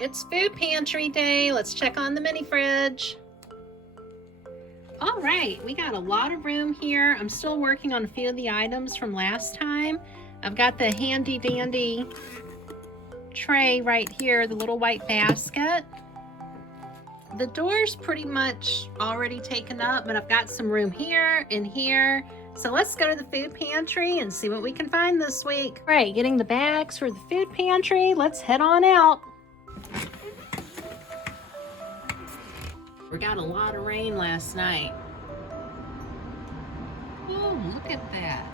It's food pantry day. Let's check on the mini fridge. All right, we got a lot of room here. I'm still working on a few of the items from last time. I've got the handy dandy tray right here, the little white basket. The door's pretty much already taken up, but I've got some room here and here. So let's go to the food pantry and see what we can find this week. All right, getting the bags for the food pantry. Let's head on out. We got a lot of rain last night. Oh, look at that.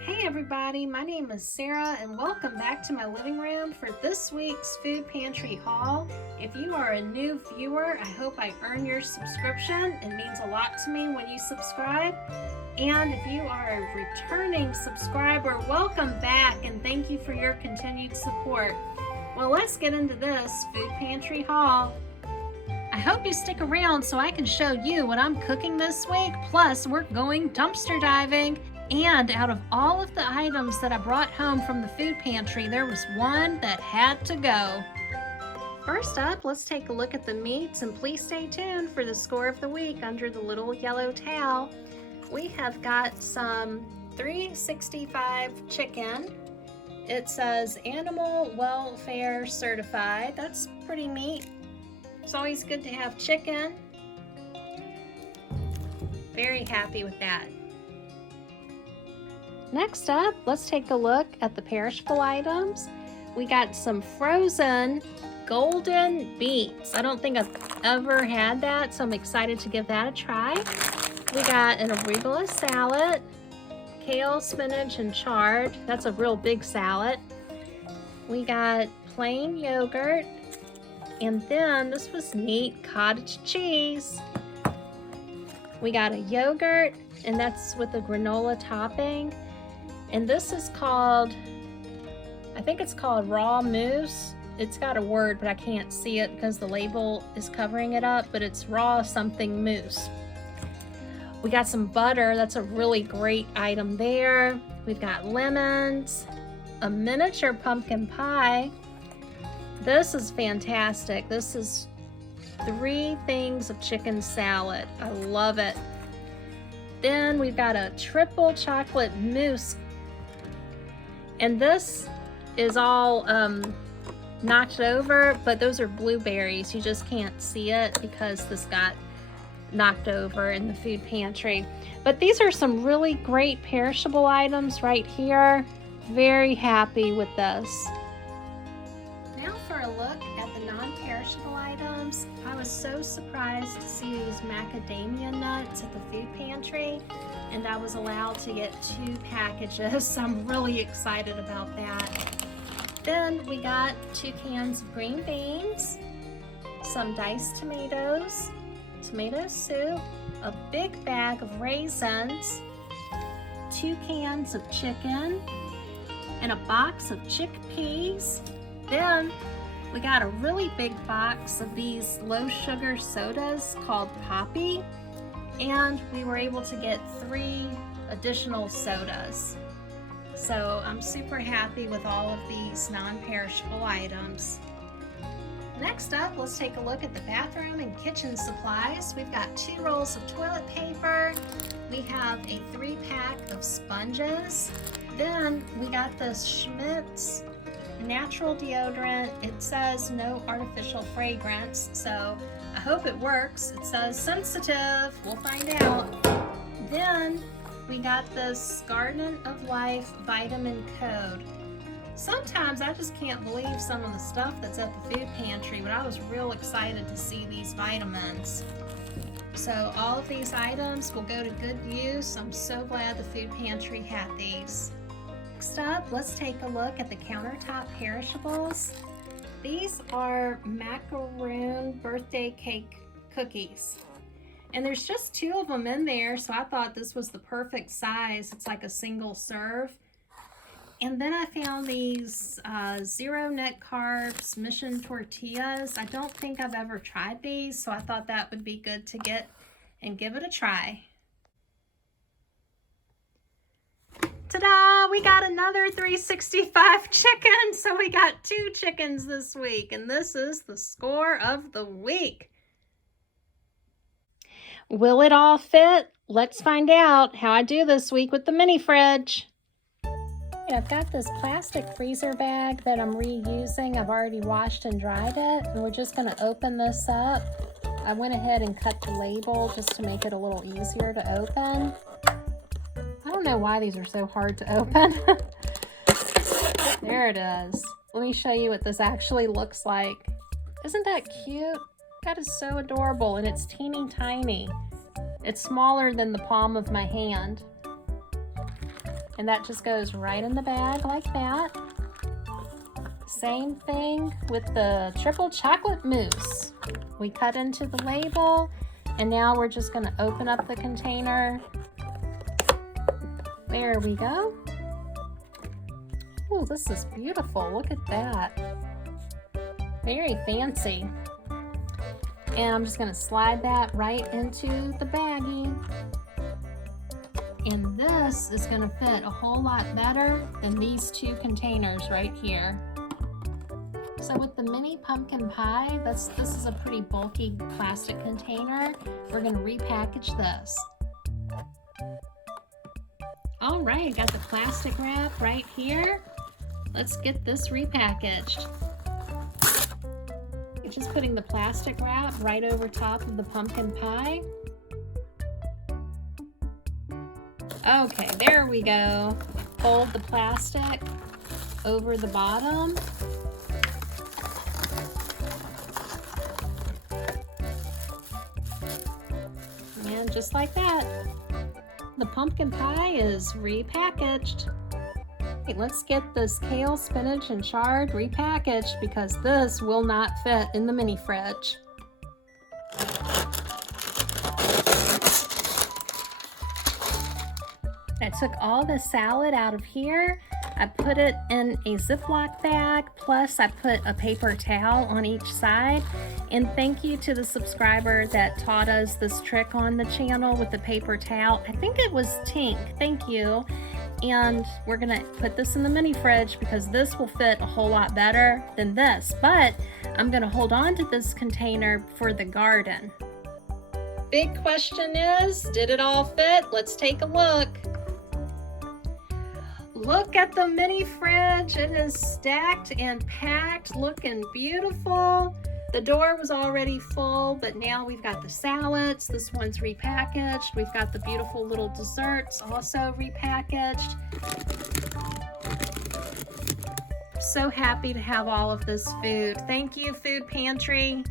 Hey everybody, my name is Sarah and welcome back to my living room for this week's food pantry haul. If you are a new viewer, I hope I earn your subscription. It means a lot to me when you subscribe. And if you are a returning subscriber, welcome back and thank you for your continued support. Well, let's get into this food pantry haul. I hope you stick around so I can show you what I'm cooking this week. Plus, we're going dumpster diving. And out of all of the items that I brought home from the food pantry, there was one that had to go. First up, let's take a look at the meats, and please stay tuned for the score of the week under the little yellow towel. We have got some 365 chicken. It says animal welfare certified. That's pretty neat. It's always good to have chicken. Very happy with that. Next up, let's take a look at the perishable items. We got some frozen golden beets. I don't think I've ever had that, so I'm excited to give that a try. We got an arugula salad, kale, spinach, and chard. That's a real big salad. We got plain yogurt, and then this was neat, cottage cheese. We got a yogurt, and that's with a granola topping. And this is called, I think it's called raw mousse. It's got a word, but I can't see it because the label is covering it up, but it's raw something mousse. We got some butter. That's a really great item there. We've got lemons, a miniature pumpkin pie. This is fantastic. This is 3 things of chicken salad. I love it. Then we've got a triple chocolate mousse. And this is all knocked over, but those are blueberries. You just can't see it because this got knocked over in the food pantry. But these are some really great perishable items right here. Very happy with this. Now for a look at the non-perishable items. I was so surprised to see these macadamia nuts at the food pantry, and I was allowed to get 2 packages, so I'm really excited about that. Then we got 2 cans of green beans, some diced tomatoes, tomato soup, a big bag of raisins, 2 cans of chicken, and a box of chickpeas. Then we got a really big box of these low sugar sodas called Poppy, and we were able to get 3 additional sodas. So I'm super happy with all of these non-perishable items. Next up, let's take a look at the bathroom and kitchen supplies. We've got 2 rolls of toilet paper. We have a 3-pack of sponges. Then we got this Schmidt's natural deodorant. It says no artificial fragrance, so I hope it works. It says sensitive. We'll find out. Then we got this Garden of Life vitamin code. Sometimes I just can't believe some of the stuff that's at the food pantry, but I was real excited to see these vitamins. So all of these items will go to good use. I'm so glad the food pantry had these. Next up, let's take a look at the countertop perishables. These are macaroon birthday cake cookies. And there's just 2 of them in there, so I thought this was the perfect size. It's like a single serve. And then I found these 0 net carbs mission tortillas. I don't think I've ever tried these, so I thought that would be good to get and give it a try. Ta-da! We got another 365 chicken. So we got 2 chickens this week, and this is the score of the week. Will it all fit? Let's find out how I do this week with the mini fridge. I've got this plastic freezer bag that I'm reusing. I've already washed and dried it, and we're just going to open this up. I went ahead and cut the label just to make it a little easier to open. I don't know why these are so hard to open. There it is. Let me show you what this actually looks like. Isn't that cute? That is so adorable, and it's teeny tiny. It's smaller than the palm of my hand. And that just goes right in the bag like that. Same thing with the triple chocolate mousse. We cut into the label, and now we're just going to open up the container. There we go. Oh, this is beautiful. Look at that. Very fancy. And I'm just going to slide that right into the baggie. And this is going to fit a whole lot better than these 2 containers right here. So with the mini pumpkin pie, this is a pretty bulky plastic container. We're going to repackage this. All right, got the plastic wrap right here. Let's get this repackaged. You're just putting the plastic wrap right over top of the pumpkin pie. Okay, there we go. Fold the plastic over the bottom. And just like that, the pumpkin pie is repackaged. Okay, let's get this kale, spinach, and chard repackaged because this will not fit in the mini fridge. I took all the salad out of here. I put it in a Ziploc bag, plus I put a paper towel on each side. And thank you to the subscriber that taught us this trick on the channel with the paper towel. I think it was Tink. Thank you. And we're gonna put this in the mini fridge because this will fit a whole lot better than this. But I'm gonna hold on to this container for the garden. Big question is, did it all fit? Let's take a look. Look at the mini fridge. It is stacked and packed, looking beautiful. The door was already full, but now we've got the salads. This one's repackaged. We've got the beautiful little desserts also repackaged. So happy to have all of this food. Thank you, Food Pantry.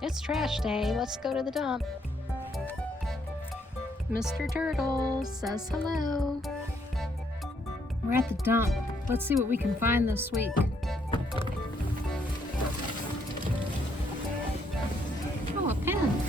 It's trash day. Let's go to the dump. Mr. Turtle says hello. We're at the dump. Let's see what we can find this week. Oh, a pen.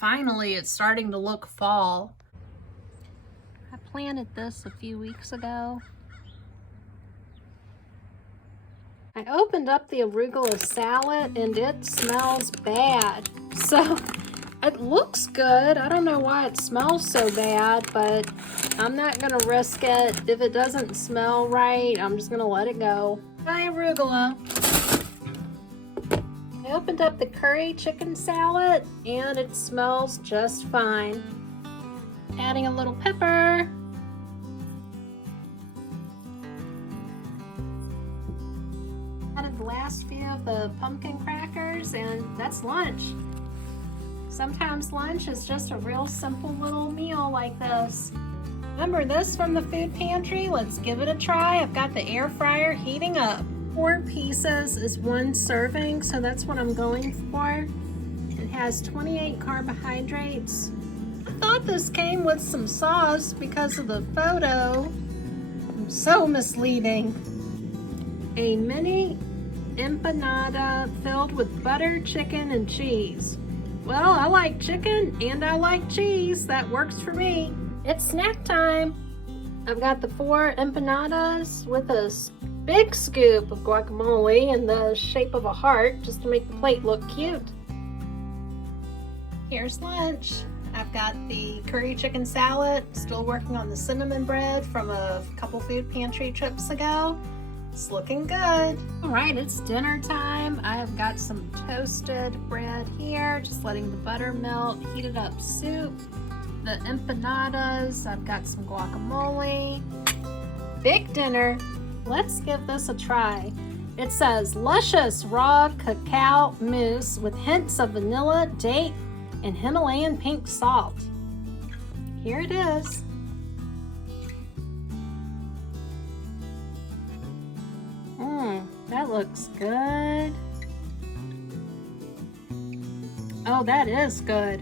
Finally, it's starting to look fall. I planted this a few weeks ago. I opened up the arugula salad and it smells bad. So it looks good. I don't know why it smells so bad, but I'm not gonna risk it. If it doesn't smell right, I'm just gonna let it go. Bye, arugula. I opened up the curry chicken salad and it smells just fine. Adding a little pepper. Added the last few of the pumpkin crackers and that's lunch. Sometimes lunch is just a real simple little meal like this. Remember this from the food pantry? Let's give it a try. I've got the air fryer heating up. 4 pieces is 1 serving, so that's what I'm going for. It has 28 carbohydrates. I thought this came with some sauce because of the photo. So misleading. A mini empanada filled with butter, chicken, and cheese. Well, I like chicken and I like cheese. That works for me. It's snack time. I've got the 4 empanadas with a big scoop of guacamole in the shape of a heart just to make the plate look cute. Here's lunch. I've got the curry chicken salad, still working on the cinnamon bread from a couple food pantry trips ago. It's looking good. All right, it's dinner time. I have got some toasted bread here, just letting the butter melt, heated up soup, the empanadas, I've got some guacamole. Big dinner. Let's give this a try. It says luscious raw cacao mousse with hints of vanilla, date, and Himalayan pink salt. Here it is. That looks good. Oh, that is good.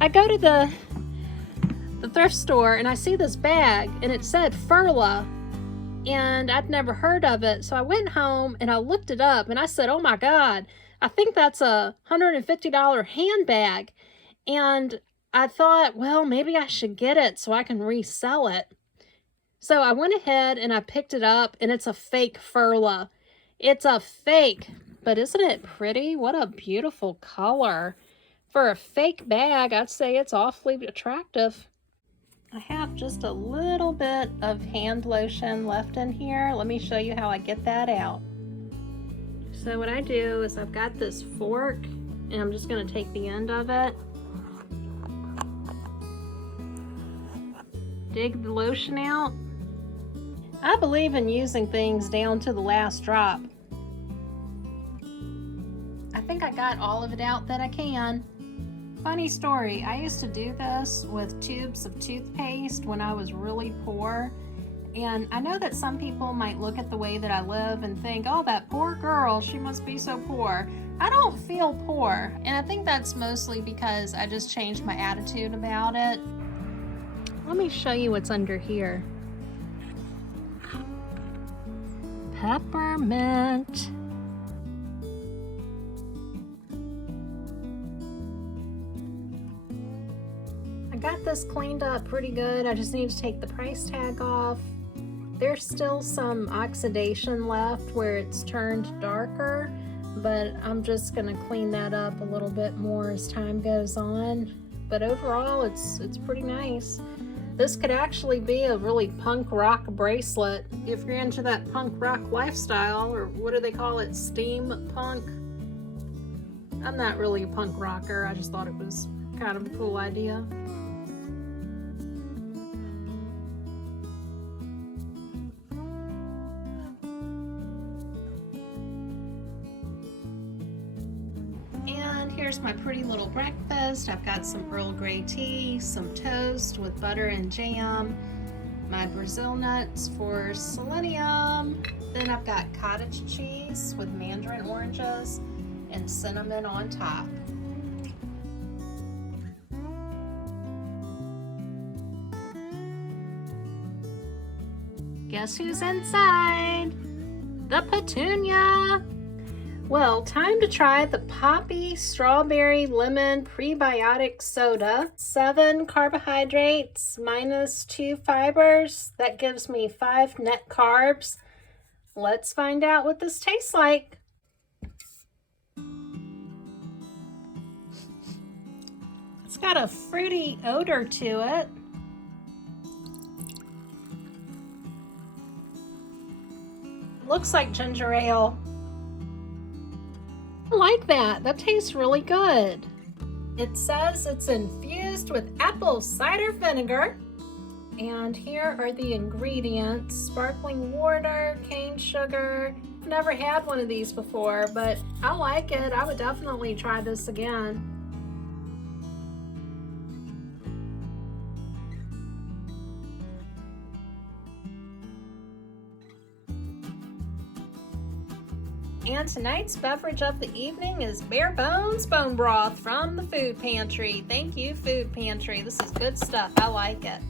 I go to the thrift store and I see this bag and it said Furla and I'd never heard of it. So I went home and I looked it up and I said, oh my God, I think that's a $150 handbag. And I thought, well, maybe I should get it so I can resell it. So I went ahead and I picked it up and it's a fake Furla. It's a fake, but isn't it pretty? What a beautiful color. For a fake bag, I'd say it's awfully attractive. I have just a little bit of hand lotion left in here. Let me show you how I get that out. So what I do is I've got this fork and I'm just going to take the end of it. Dig the lotion out. I believe in using things down to the last drop. I think I got all of it out that I can. Funny story, I used to do this with tubes of toothpaste when I was really poor. And I know that some people might look at the way that I live and think, oh, that poor girl, she must be so poor. I don't feel poor. And I think that's mostly because I just changed my attitude about it. Let me show you what's under here. Peppermint. I got this cleaned up pretty good. I just need to take the price tag off. There's still some oxidation left where it's turned darker, but I'm just gonna clean that up a little bit more as time goes on. But overall, it's pretty nice. This could actually be a really punk rock bracelet if you're into that punk rock lifestyle, or what do they call it, steampunk? I'm not really a punk rocker, I just thought it was kind of a cool idea. Here's my pretty little breakfast. I've got some Earl Grey tea, some toast with butter and jam, my Brazil nuts for selenium. Then I've got cottage cheese with mandarin oranges and cinnamon on top. Guess who's inside? The petunia! Well, time to try the Poppy Strawberry Lemon Prebiotic Soda. 7 carbohydrates minus 2 fibers. That gives me 5 net carbs. Let's find out what this tastes like. It's got a fruity odor to it. Looks like ginger ale. I like that. That tastes really good. It says it's infused with apple cider vinegar. And here are the ingredients: sparkling water, cane sugar. I've never had one of these before, but I like it. I would definitely try this again. And tonight's beverage of the evening is Bare Bones Bone Broth from the Food Pantry. Thank you, Food Pantry. This is good stuff. I like it.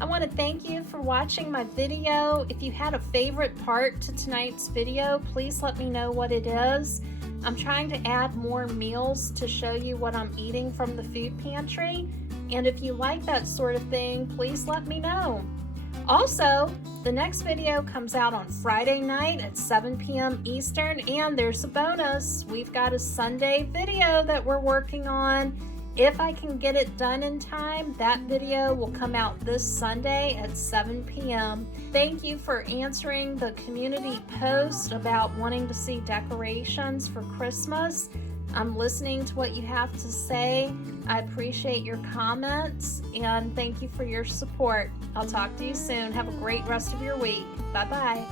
I want to thank you for watching my video. If you had a favorite part to tonight's video, please let me know what it is. I'm trying to add more meals to show you what I'm eating from the Food Pantry. And if you like that sort of thing, please let me know. Also, the next video comes out on Friday night at 7 p.m. Eastern, and there's a bonus. We've got a Sunday video that we're working on. If I can get it done in time, that video will come out this Sunday at 7 p.m. Thank you for answering the community post about wanting to see decorations for Christmas. I'm listening to what you have to say. I appreciate your comments, and thank you for your support. I'll talk to you soon. Have a great rest of your week. Bye-bye.